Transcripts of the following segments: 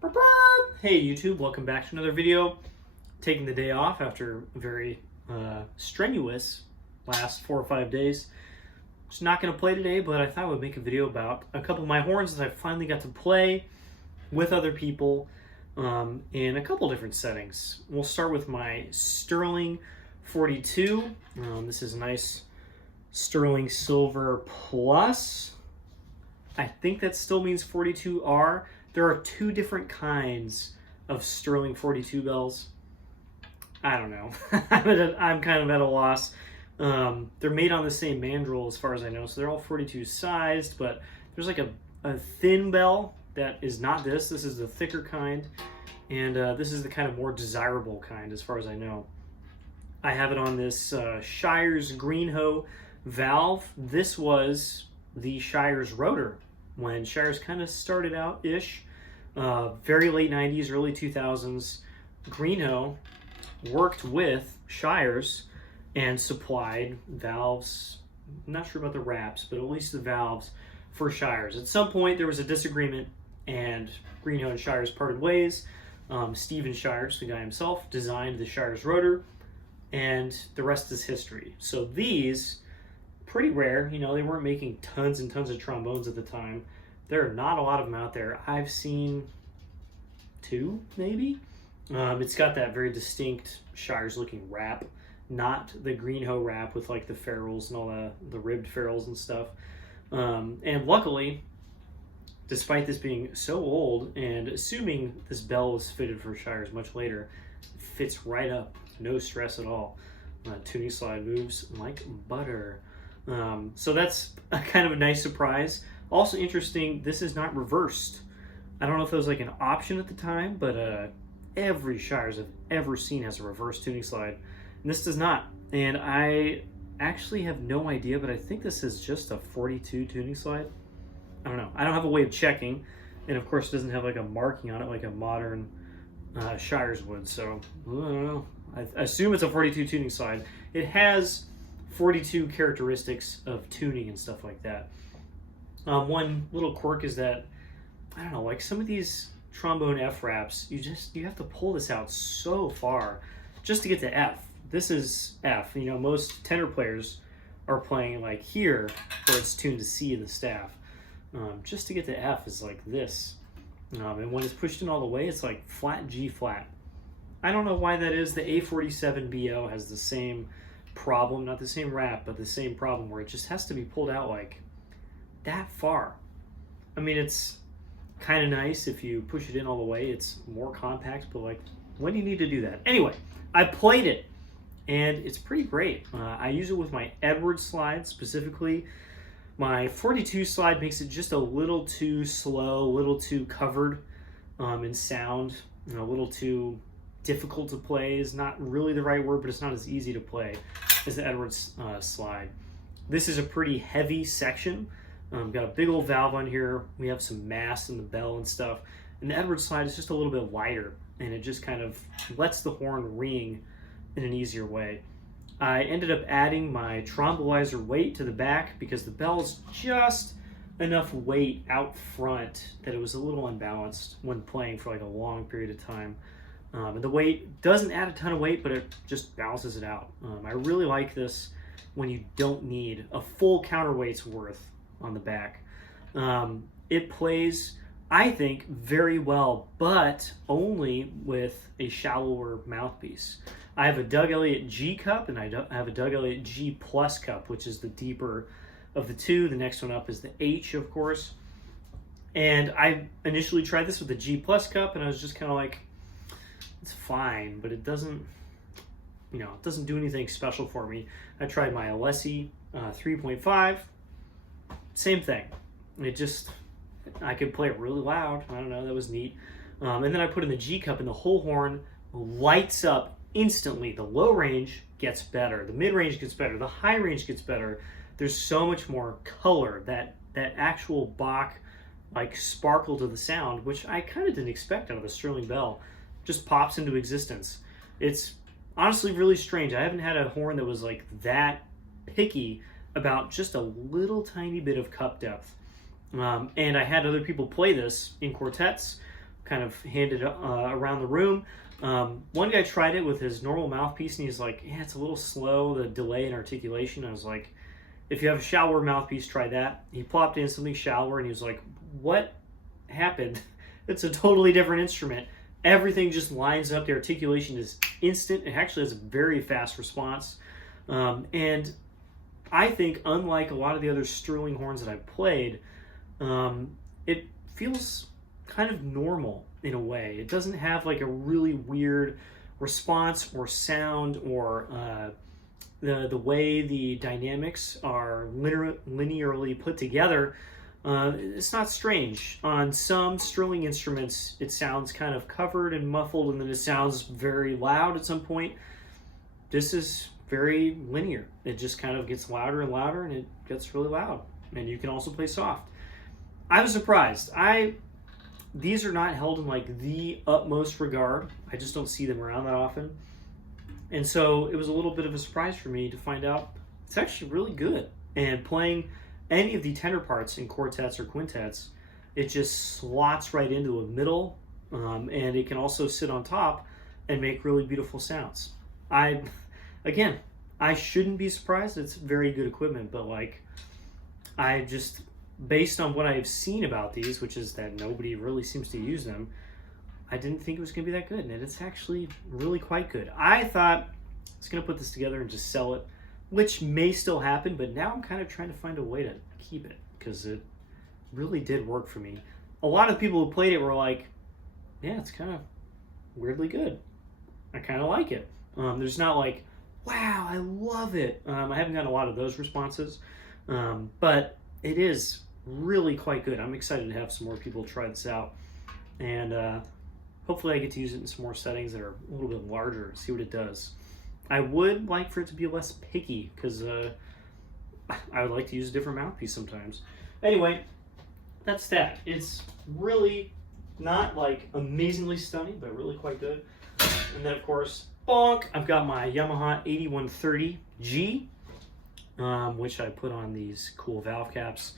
Hey YouTube, welcome back to another video. Taking the day off after a very strenuous last 4 or 5 days. Just not going to play today, but I thought I would make a video about a couple of my horns that I finally got to play with other people in a couple different settings. We'll start with my Sterling 42. This is a nice Sterling Silver Plus. I think that still means 42R. There are two different kinds of Sterling 42 bells. I don't know. I'm kind of at a loss. They're made on the same mandrel as far as I know, so they're all 42 sized, but there's like a thin bell that is not this. This is the thicker kind, and this is the kind of more desirable kind as far as I know. I have it on this Shire's Greenhoe valve. This was the Shire's rotor when Shire's kind of started out-ish. Very late 90s, early 2000s. Greenhoe worked with Shire's and supplied valves. I'm not sure about the wraps, but at least the valves for Shire's. At some point, there was a disagreement, and Greenhoe and Shire's parted ways. Stephen Shire's, the guy himself, designed the Shire's rotor, and the rest is history. So these, pretty rare. You know, they weren't making tons and tons of trombones at the time. There are not a lot of them out there. I've seen 2, maybe. It's got that very distinct Shire's looking wrap, not the Greenhoe wrap with like the ferrules and all the ribbed ferrules and stuff. And luckily, despite this being so old, and assuming this bell was fitted for Shire's much later, it fits right up, no stress at all. Tuning slide moves like butter. So that's a kind of a nice surprise. Also interesting, this is not reversed. I don't know if it was like an option at the time, but every Shire's I've ever seen has a reverse tuning slide, and this does not. And I actually have no idea, but I think this is just a 42 tuning slide. I don't know. I don't have a way of checking, and of course it doesn't have like a marking on it like a modern Shire's would, so I don't know. I assume it's a 42 tuning slide. It has 42 characteristics of tuning and stuff like that. One little quirk is that, I don't know, like some of these trombone F wraps, you have to pull this out so far just to get to F. This is F. You know, most tenor players are playing like here where it's tuned to C in the staff. Just to get to F is like this. And when it's pushed in all the way, it's like flat G flat. I don't know why that is. The A47BO has the same problem, not the same wrap, but the same problem where it just has to be pulled out like that far. I mean, it's kind of nice if you push it in all the way. It's more compact, but like, when do you need to do that? Anyway, I played it, and it's pretty great. I use it with my Edwards slide specifically. My 42 slide makes it just a little too slow, a little too covered in sound, a little too difficult to play is not really the right word, but it's not as easy to play as the Edwards slide. This is a pretty heavy section. Got a big old valve on here. We have some mass in the bell and stuff. And the Edwards slide is just a little bit lighter, and it just kind of lets the horn ring in an easier way. I ended up adding my trombolizer weight to the back because the bell's just enough weight out front that it was a little unbalanced when playing for like a long period of time. And the weight doesn't add a ton of weight, but it just balances it out. I really like this when you don't need a full counterweight's worth on the back. It plays, I think, very well, but only with a shallower mouthpiece. I have a Doug Elliott G cup, and I have a Doug Elliott G Plus cup, which is the deeper of the two. The next one up is the H, of course. And I initially tried this with the G Plus cup, and I was just kind of like, it's fine, but it doesn't, you know, it doesn't do anything special for me. I tried my Alessi 3.5. Same thing. It just, I could play it really loud. I don't know, that was neat. And then I put in the G cup, and the whole horn lights up instantly. The low range gets better. The mid range gets better. The high range gets better. There's so much more color. That actual Bach like sparkle to the sound, which I kind of didn't expect out of a Sterling bell, just pops into existence. It's honestly really strange. I haven't had a horn that was like that picky about just a little tiny bit of cup depth. And I had other people play this in quartets kind of handed around the room. One guy tried it with his normal mouthpiece, and he's like, yeah, it's a little slow, the delay in articulation. I was like, if you have a shallower mouthpiece, try that. He plopped in something shallower, and he was like, what happened? It's a totally different instrument. Everything just lines up. The articulation is instant. It actually has a very fast response. And I think, unlike a lot of the other Sterling horns that I've played, it feels kind of normal in a way. It doesn't have like a really weird response or sound, or the way the dynamics are linearly put together. It's not strange. On some Sterling instruments, it sounds kind of covered and muffled, and then it sounds very loud at some point. This is very linear. It just kind of gets louder and louder, and it gets really loud. And you can also play soft. I was surprised. These are not held in like the utmost regard. I just don't see them around that often. And so it was a little bit of a surprise for me to find out it's actually really good. And playing any of the tenor parts in quartets or quintets, it just slots right into the middle, and it can also sit on top and make really beautiful sounds. Again, I shouldn't be surprised. It's very good equipment, but like, I just, based on what I've seen about these, which is that nobody really seems to use them, I didn't think it was going to be that good, and it's actually really quite good. I thought I was going to put this together and just sell it, which may still happen, but now I'm kind of trying to find a way to keep it, because it really did work for me. A lot of people who played it were like, yeah, it's kind of weirdly good. I kind of like it. There's not like, wow, I love it. I haven't gotten a lot of those responses, but it is really quite good. I'm excited to have some more people try this out, and hopefully I get to use it in some more settings that are a little bit larger, see what it does. I would like for it to be less picky, because I would like to use a different mouthpiece sometimes. Anyway, that's that. It's really not like amazingly stunning, but really quite good. And then of course, bonk, I've got my Yamaha 8130G, which I put on these cool valve caps.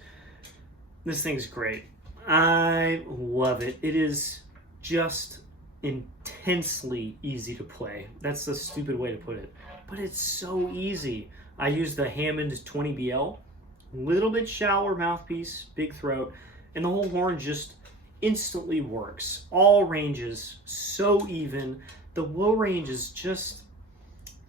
This thing's great. I love it. It is just intensely easy to play. That's a stupid way to put it, but it's so easy. I use the Hammond 20BL, little bit shallower mouthpiece, big throat, and the whole horn just instantly works. All ranges, so even. The low range is just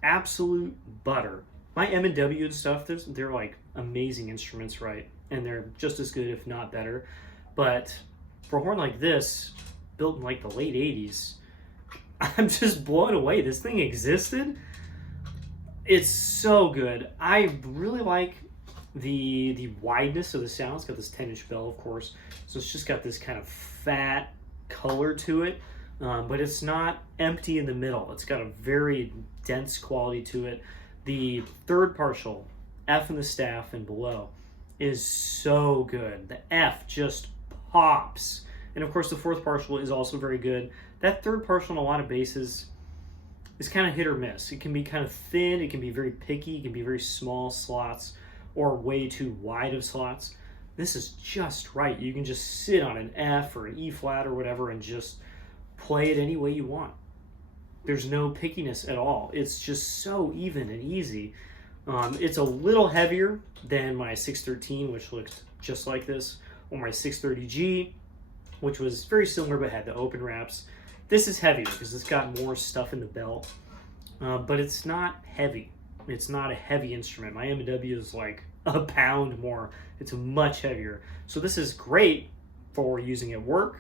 absolute butter. My M&W and stuff, they're like amazing instruments, right? And they're just as good, if not better. But for a horn like this, built in like the late 80s, I'm just blown away. This thing existed. It's so good. I really like the wideness of the sound. It's got this 10-inch bell, of course, so it's just got this kind of fat color to it, but it's not empty in the middle. It's got a very dense quality to it. The third partial, F in the staff and below, is so good. The F just pops. And of course the fourth partial is also very good. That third partial in a lot of basses is kind of hit or miss. It can be kind of thin, it can be very picky, it can be very small slots, or way too wide of slots. This is just right. You can just sit on an F or an E flat or whatever and just play it any way you want. There's no pickiness at all. It's just so even and easy. It's a little heavier than my 613, which looked just like this, or my 630G, which was very similar but had the open wraps. This is heavier because it's got more stuff in the bell, but it's not heavy. It's not a heavy instrument. My M&W is like a pound more. It's much heavier. So this is great for using at work,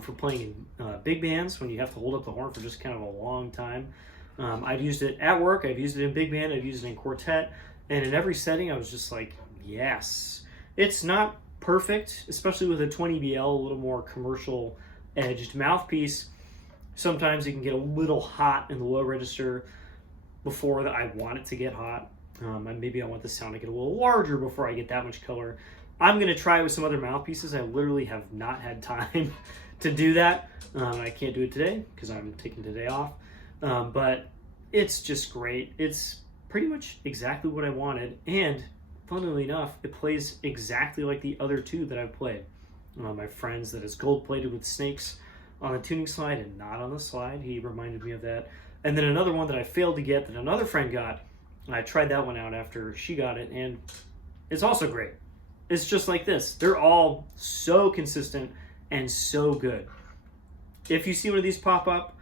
for playing in big bands when you have to hold up the horn for just kind of a long time. I've used it at work, I've used it in big band, I've used it in quartet, and in every setting I was just like, yes. It's not perfect, especially with a 20BL, a little more commercial edged mouthpiece. Sometimes it can get a little hot in the low register before I want it to get hot. Maybe I want the sound to get a little larger before I get that much color. I'm going to try it with some other mouthpieces. I literally have not had time to do that. I can't do it today because I'm taking today off. But it's just great. It's pretty much exactly what I wanted. And funnily enough, it plays exactly like the other two that I've played. My friends that is gold plated with snakes on the tuning slide and not on the slide. He reminded me of that. And then another one that I failed to get that another friend got. I tried that one out after she got it, and it's also great. It's just like this. They're all so consistent and so good. If you see one of these pop up,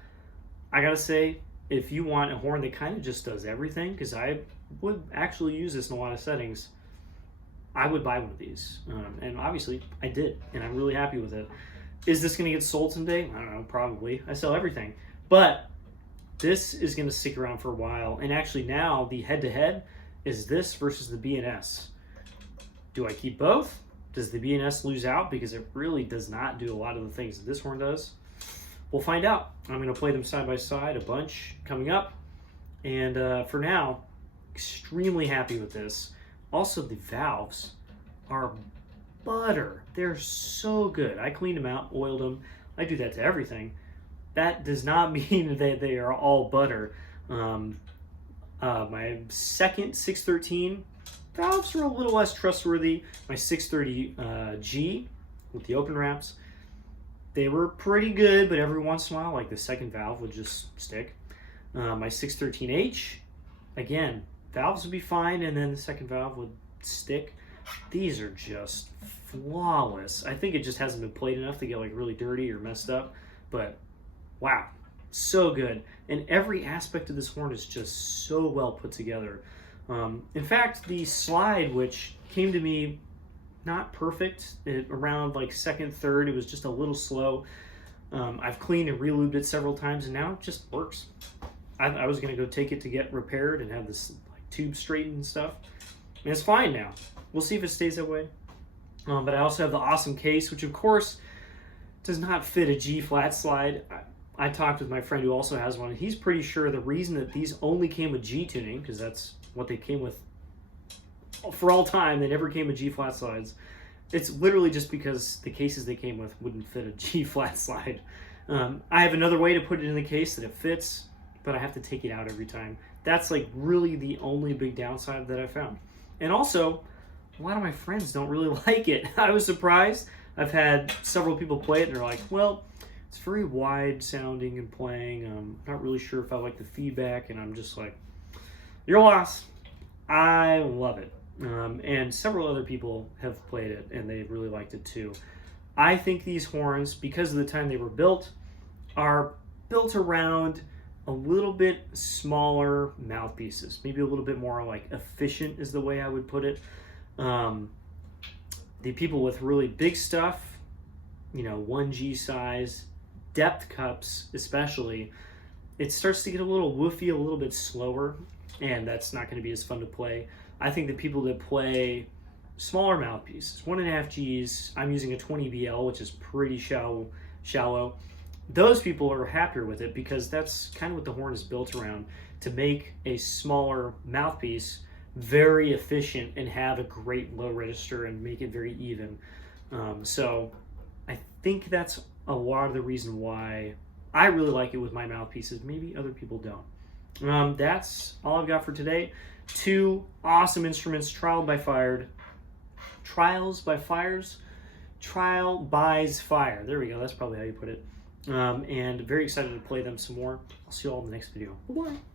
I gotta say, if you want a horn that kind of just does everything, because I would actually use this in a lot of settings, I would buy one of these. And obviously, I did, and I'm really happy with it. Is this going to get sold someday? I don't know, probably. I sell everything. But this is going to stick around for a while. And actually now, the head-to-head is this versus the B&S. Do I keep both? Does the B&S lose out? Because it really does not do a lot of the things that this horn does. We'll find out. I'm going to play them side by side a bunch coming up. And for now, extremely happy with this. Also, the valves are butter. They're so good. I cleaned them out, oiled them. I do that to everything. That does not mean that they are all butter. My second 613 valves are a little less trustworthy. My 630G with the open wraps, they were pretty good, but every once in a while, like the second valve would just stick. My 613H, again, valves would be fine, and then the second valve would stick. These are just flawless. I think it just hasn't been played enough to get like really dirty or messed up, but wow, so good. And every aspect of this horn is just so well put together. In fact, the slide, which came to me not perfect, around like second, third, it was just a little slow. I've cleaned and re-lubed it several times, and now it just works. I was going to go take it to get repaired and have this like tube straightened and stuff, and it's fine now. We'll see if it stays that way. But I also have the awesome case, which of course does not fit a G flat slide. I talked with my friend who also has one, and he's pretty sure the reason that these only came with G tuning, because that's what they came with for all time, they never came with G flat slides. It's literally just because the cases they came with wouldn't fit a G flat slide. I have another way to put it in the case that it fits, but I have to take it out every time. That's like really the only big downside that I found. And also, a lot of my friends don't really like it. I was surprised. I've had several people play it and they're like, well, it's very wide sounding and playing. I'm not really sure if I like the feedback, and I'm just like, your loss. I love it. And several other people have played it and they really liked it too. I think these horns, because of the time they were built, are built around a little bit smaller mouthpieces, maybe a little bit more like efficient is the way I would put it. The people with really big stuff, 1G size, depth cups especially, it starts to get a little woofy, a little bit slower, and that's not going to be as fun to play. I think the people that play smaller mouthpieces, 1.5 Gs, I'm using a 20 BL, which is pretty shallow. Those people are happier with it because that's kind of what the horn is built around, to make a smaller mouthpiece very efficient and have a great low register and make it very even. So I think that's a lot of the reason why I really like it with my mouthpieces. Maybe other people don't. That's all I've got for today. 2 awesome instruments, Trial buys fire. There we go. That's probably how you put it. And very excited to play them some more. I'll see you all in the next video. Bye-bye.